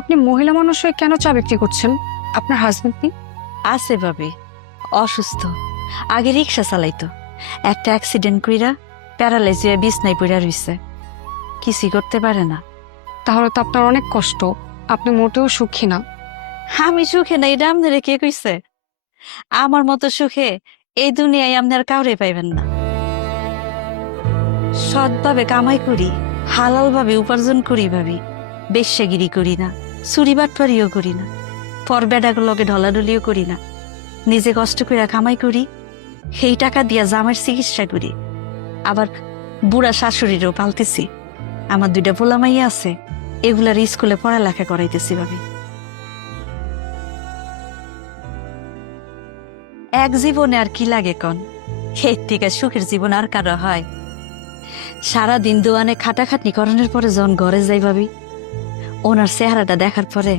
আপনি মহিলা মানুষ হয়ে কেন চা বিক্রি করছেন? আপনার হাজবেন্ড নেই? আছে ভাবি, অসুস্থ। আগে রিক্সা চালাইতো, একটা অ্যাক্সিডেন্ট কইরা প্যারালাইজ হয়ে বিছনায় পড়া রইছে, কিছুই করতে পারে না। তাহলে তো আপনার অনেক কষ্ট, আপনি মোটেও সুখী না। আমি সুখে না, এটা আপনারে কে কইছে? আমার মতো সুখে এই দুনিয়ায় আপনি আর কাউরে পাইবেন না। সৎভাবে কামাই করি, হালাল ভাবে উপার্জন করি ভাবি, বেশ্যাগিরি করি না, চুরি বাটপারিও করি না, পর বেডাগুলোকে ঢলাঢলিও করি না। নিজে কষ্ট করে কামাই করি, সেই টাকা দিয়া জামার চিকিৎসা করি, আবার বুড়া শাশুড়িরও পালতেছি। আমার 2টা পোলা মাইয়া আছে, এগুলার স্কুলে পড়ালেখা করাইতেছি ভাবি। এক জীবনে আর কি লাগে কন? এর থেকে সুখের জীবন আর কারো হয়? সারাদিন দোয়ানে খাটাখাটনি করানোর পরে যখন ঘরে যাই ভাবি, ওনার চেহারাটা দেখার পরে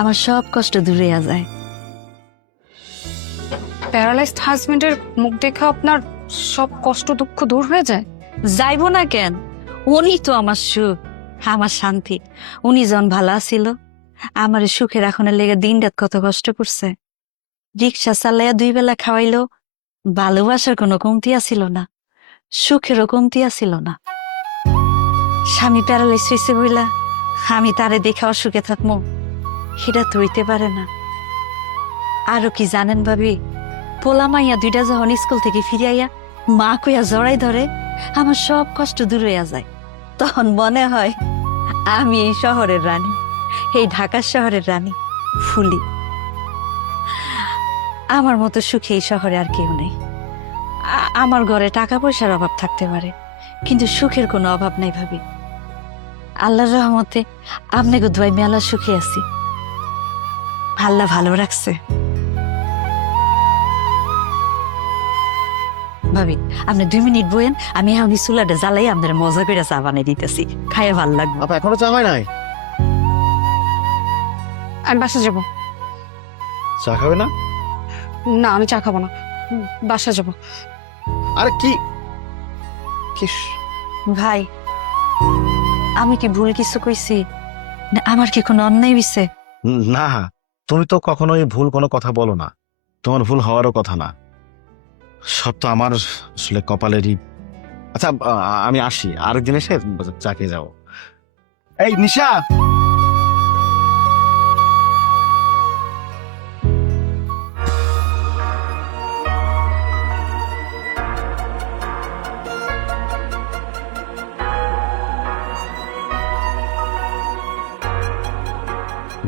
আমার সব কষ্ট দূরে যায়। প্যারালাইজড হাজবেন্ডের মুখ দেখে আপনার সব কষ্ট দুঃখ দূর হয়ে যায়? যাইবো না কেন? উনি তো আমার সুখ, আমার শান্তি। উনি যখন ভালো ছিল, আমার সুখের এখনের লেগে দিন রাত কত কষ্ট করছে। রিক্সা চালাইয়া 2 বেলা খাওয়াইলো, ভালোবাসার কোনো কমতি আছিল না, সুখেরও কমতি আছিল না। স্বামী প্যারালাইজ হয়েছে বইলা আমি তারে দেখে অসুখে থাকবো, সেটা তো হইতে পারে না। আরো কি জানেন ভাবি, পোলা মাইয়া 2টা যখন স্কুল থেকে ফিরিয়াইয়া মা কইয়া জড়াই ধরে, আমার সব কষ্ট দূর হইয়া যায়। তখন মনে হয় আমি এই শহরের রানী, এই ঢাকার শহরের রানী ফুলি। আমার মতো সুখে এই শহরে আর কেউ নেই। আমার ঘরে টাকা পয়সার অভাব থাকতে পারে, কিন্তু সুখের কোনো অভাব নাই ভাবি। আল্লাহর রহমতে আপনাকে দোয়াই মেলা সুখে আছি, আল্লাহ ভালো রাখছে। ভাবি, আপনি 2 মিনিট বইয়েন, আমি এখন চুলাটা জ্বালাই আপনার মজা করে চা বানিয়ে দিতেছি, খাইয়ে ভাল লাগবে। আপা এখনো চা হয় নাই? আমি বাসা যাব। চা খাবে না? না, আমি চা খাবো না, বাসা যাব। আরে কি কি ভাই, আমি কি ভুল কিছু কইছি? না আমার কি কোনো অন্যায় হইছে? না, তুমি তো কখনোই ভুল কোনো কথা বলো না, তোমার ভুল হওয়ারও কথা না। সব তো আমার আসলে কপালেরই। আচ্ছা, আমি আসি, আরেকদিন এসে চা খেয়ে যাবো। এই নিশা,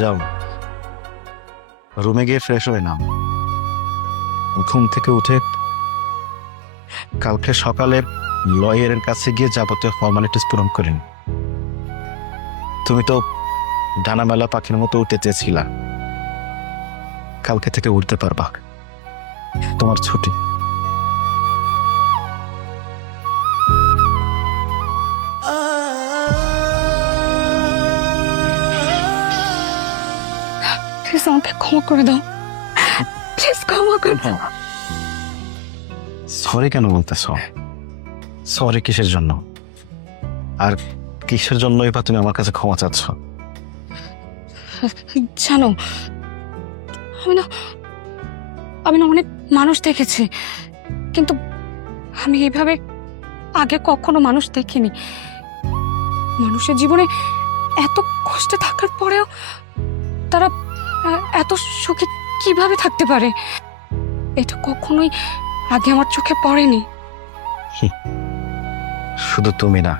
যাও রুমে গিয়ে ফ্রেশ হয়ে নাও। ঘুম থেকে উঠে কালকে সকালে লয়ারের কাছে গিয়ে যাবতীয় ফর্মালিটিস পূরণ করেন। তুমি তো ডানা মেলা পাখির মতো উঠতে চেয়েছিলা, কালকে থেকে উঠতে পারবা, তোমার ছুটি। প্লিজ আমাকে ক্ষমা করে দাও, প্লিজ ক্ষমা করে দাও। সরি কেন বলতেছ? সরি কিসের জন্য? আর কিসের জন্যই বা তুমি আমার কাছে ক্ষমা চাচ্ছ? জানো, আমি না অনেক মানুষ দেখেছি, কিন্তু আমি এইভাবে আগে কখনো মানুষ দেখিনি। মানুষের জীবনে এত কষ্টে থাকার পরেও তারা এত সুখে কিভাবে থাকতে পারে, এটা কখনোই আগে আমার চোখে পড়েনি। শুধু তুমি না,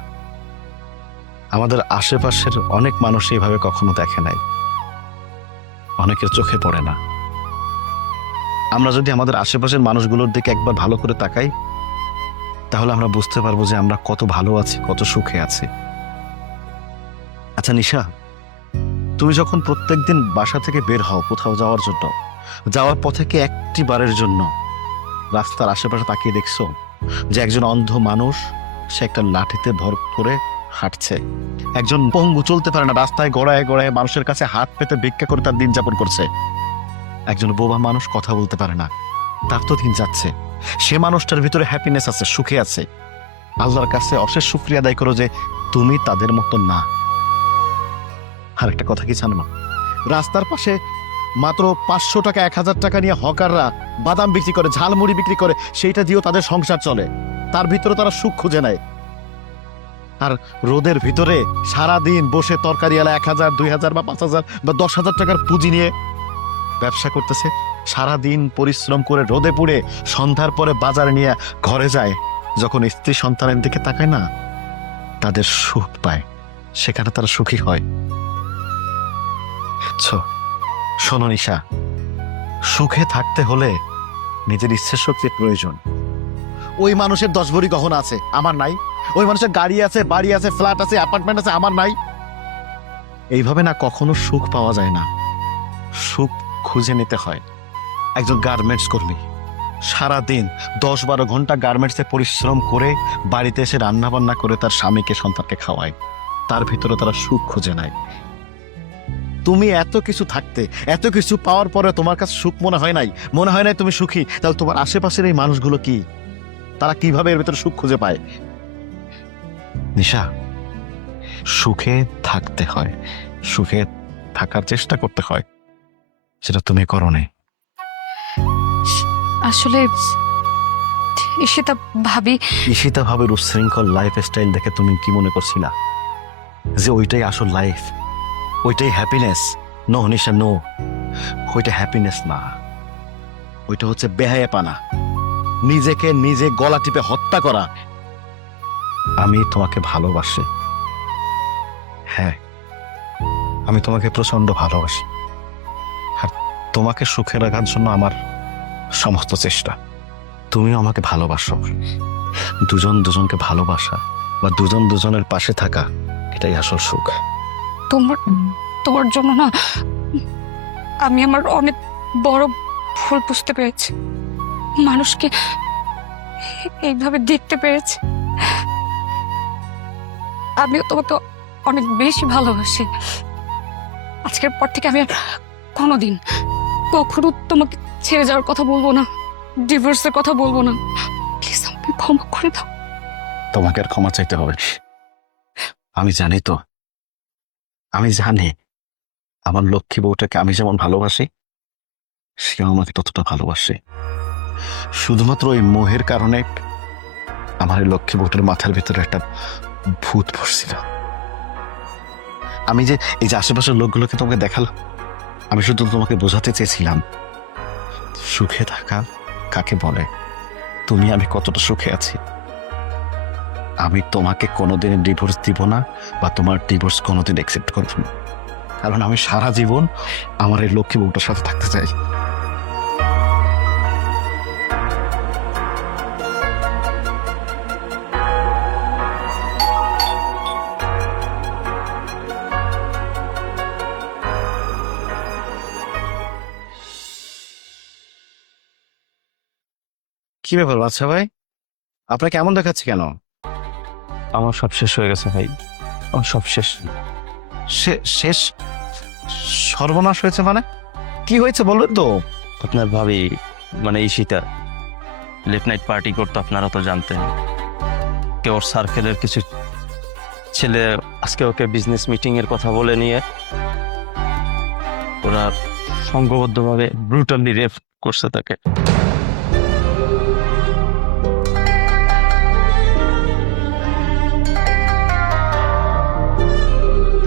আমাদের আশেপাশের অনেক মানুষ এইভাবে কখনো দেখে নাই, অনেকের চোখে পড়ে না। আমরা যদি আমাদের আশেপাশের মানুষগুলোর দিকে একবার ভালো করে তাকাই, তাহলে আমরা বুঝতে পারবো যে আমরা কত ভালো আছি, কত সুখে আছি। আচ্ছা নিশা, তুমি যখন প্রত্যেকদিন বাসা থেকে বের হও কোথাও যাওয়ার জন্য, যাওয়ার পথে কি একটি বারের জন্য রাস্তার আশেপাশে তাকিয়ে দেখছো যে একজন অন্ধ মানুষ, সে একটা লাঠিতে ভর করে হাঁটছে, একজন পঙ্গু চলতে পারে না, রাস্তায় গড়ায় গড়ায় মানুষের কাছে হাত পেতে ভিক্ষা করে তার দিন যাপন করছে, একজন বোবা মানুষ কথা বলতে পারে না, তার তো দিন যাচ্ছে, সে মানুষটার ভিতরে হ্যাপিনেস আছে, সুখে আছে। আল্লাহর কাছে অশেষ শুকরিয়া আদায় করো যে তুমি তাদের মতো না। আর একটা কথা কি জানো, রাস্তার পাশে মাত্র 500 টাকা 1000 টাকা নিয়ে হকাররা বাদাম বিক্রি করে, ঝালমুড়ি বিক্রি করে, সেইটা দিয়েও তাদের সংসার চলে। তার ভিতরে তারা সুখ খুঁজে নেয়। আর রোদের ভিতরে সারা দিন বসে তরকারিওয়ালা 1000 2000 বা 5000 বা 10,000 টাকার পুঁজি নিয়ে ব্যবসা করতেছে, সারা দিন পরিশ্রম করে রোদে পুড়ে সন্ধ্যার পরে বাজারে নিয়ে ঘরে যায়, যখন স্ত্রী সন্তানের দিকে তাকায় না, তাদের সুখ পায়, সেখানে তারা সুখী হয়। বুঝছো? শোনো নিশা, সুখে থাকতে হলে নিজের ইচ্ছে শক্তির প্রয়োজন। ওই মানুষের 10 ভরি গহনা আছে, আমার নাই। ওই মানুষের গাড়ি আছে, বাড়ি আছে, ফ্ল্যাট আছে, অ্যাপার্টমেন্ট আছে, আমার নাই। এইভাবে না কখনো সুখ পাওয়া যায় না, সুখ খুঁজে নিতে হয়। একজন গার্মেন্টস কর্মী সারা দিন 10-12 ঘন্টা গার্মেন্টসে পরিশ্রম করে বাড়িতে এসে রান্না বান্না করে তার স্বামীকে সন্তানকে খাওয়ায়, তার ভিতরে তারা সুখ খুঁজে নেয়। তুমি এত কিছু থাকতে, এত কিছু পাওয়ার পরে তোমার কাছে সুখ মনে হয় নাই, মনে হয় নাই তুমি সুখী, তাহলে তোমার আশেপাশের এই মানুষগুলো কি, তারা কিভাবে এর ভিতরে সুখ খুঁজে পায়? নিশা, সুখে থাকতে হয়, সুখে থাকার চেষ্টা করতে হয়, সেটা তুমি করো নাই। আসলে ঈশিতা ভাবি, ঈশিতা ভাবের উচ্ছৃঙ্খল লাইফ স্টাইল দেখে তুমি কি মনে করছিলা যে ওইটাই আসল লাইফ, ওইটাই হ্যাপিনেস? নো নিশা, নো, ওইটা হ্যাপিনেস না, ওইটা হচ্ছে বেহায়াপনা, নিজেকে নিজে গলা টিপে হত্যা করা। আমি তোমাকে ভালোবাসি, হ্যাঁ, আমি তোমাকে প্রচন্ড ভালোবাসি, আর তোমাকে সুখে রাখার জন্য আমার সমস্ত চেষ্টা। তুমিও আমাকে ভালোবাসো। দুজন দুজনকে ভালোবাসা বা দুজন দুজনের পাশে থাকা, এটাই আসল সুখ। তোমার জন্য না আমি আমার অনেক বড় ভুল বুঝতে পেরেছি, মানুষকে এইভাবে দেখতে পেরেছি। আমিও তোমাকে অনেক বেশি ভালোবাসি। আজকের পর থেকে আমি আর কোনোদিন কখনো তোমাকে ছেড়ে যাওয়ার কথা বলবো না, ডিভোর্সের কথা বলবো না। প্লিজ আমাকে ক্ষমা করে দাও। তোমাকে আর ক্ষমা চাইতে হবে? আমি জানি তো, আমি জানি আমার লক্ষ্মী বউটাকে আমি যেমন ভালোবাসি, সেও আমাকে ততটা ভালোবাসে। শুধুমাত্র ওই মোহের কারণে আমার এই লক্ষ্মী বউটার মাথার ভিতরে একটা ভূত বসছিল। আমি যে এই যে আশেপাশের লোকগুলোকে তোমাকে দেখালাম, আমি শুধু তোমাকে বোঝাতে চেয়েছিলাম সুখে থাকা কাকে বলে, তুমি আমি কতটা সুখে আছি। আমি তোমাকে কোনোদিন ডিভোর্স দিব না, বা তোমার ডিভোর্স কোনোদিন অ্যাকসেপ্ট করবো না, কারণ আমি সারা জীবন আমার এই লক্ষ্মী বউটার সাথে থাকতে চাই। কি ব্যাপার বাচ্চা ভাই, আপনার কেমন দেখাচ্ছে কেন? আমার সব শেষ হয়ে গেছে ভাই, আমার সব শেষ। শেষ? সর্বনাশ হয়েছে মানে? কি হয়েছে বলবেন তো? আপনার ভাবি মানে ঈশিতা লেট নাইট পার্টি করতো, আপনারা তো জানতেন। ওর সার্কেলের কিছু ছেলে আজকে ওকে বিজনেস মিটিং এর কথা বলে নিয়ে ওরা সংঘবদ্ধভাবে ব্রুটালি রেপ করছে তাকে।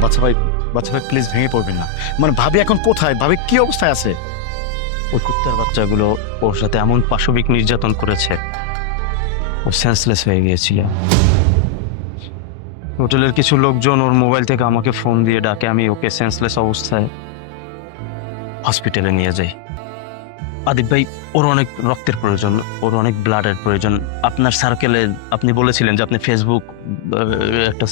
বাচ্চা ভাই, বাচ্চা ভাই প্লিজ ভেঙে পড়বেন না। মানে ভাবি এখন কোথায়, ভাবি কি অবস্থায় আছে? ওই কুত্তার বাচ্চাগুলো ওর সাথে এমন পাশবিক নির্যাতন করেছে, ও সেন্সলেস হয়ে গিয়েছিল। হোটেলের কিছু লোকজন ওর মোবাইল থেকে আমাকে ফোন দিয়ে ডাকে, আমি ওকে সেন্সলেস অবস্থায় হসপিটালে নিয়ে যাই। আদিব ভাই, ওর অনেক রক্তের প্রয়োজন, ওর অনেক ব্লাডের প্রয়োজন। আপনার সার্কেলে আপনি বলেছিলেন যে আপনি ফেসবুক একটা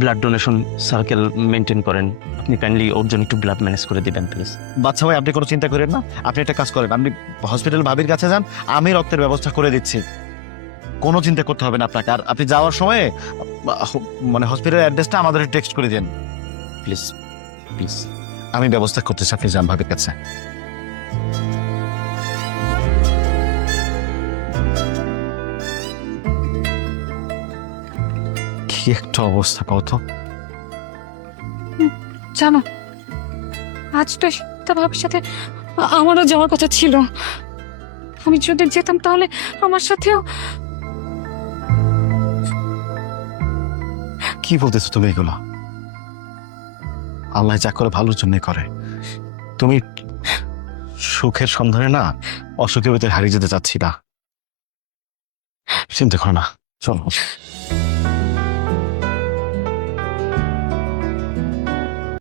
ব্লাড ডোনেশন সার্কেল মেনটেন করেন, আপনি কাইন্ডলি ওর জন্য একটু ব্লাড ম্যানেজ করে দিবেন প্লিজ। বাচ্চা ভাই আপনি কোনো চিন্তা করেন না, আপনি একটা কাজ করেন, আপনি হসপিটাল ভাবির কাছে যান, আমি রক্তের ব্যবস্থা করে দিচ্ছি, কোনো চিন্তা করতে হবে না আপনাকে। আর আপনি যাওয়ার সময় মানে হসপিটালের অ্যাড্রেসটা আমাদের টেক্সট করে দেন প্লিজ প্লিজ। আমি ব্যবস্থা করতেছি, আপনি যান ভাবির কাছে। কি একটা অবস্থা কত! জানো আজ তো সীতা ভাবির সাথে আমারও যাওয়ার কথা ছিল। আমি যদি যেতাম তাহলে আমার সাথেও। কি বলতেছো তুমি এগুলো? আল্লাহ যা করে ভালোর জন্য করে। তুমি সুখের সন্ধানে না অসুখের ভিতরে হারিয়ে যেতে চাচ্ছি না। চিন্তা করো না, চলো।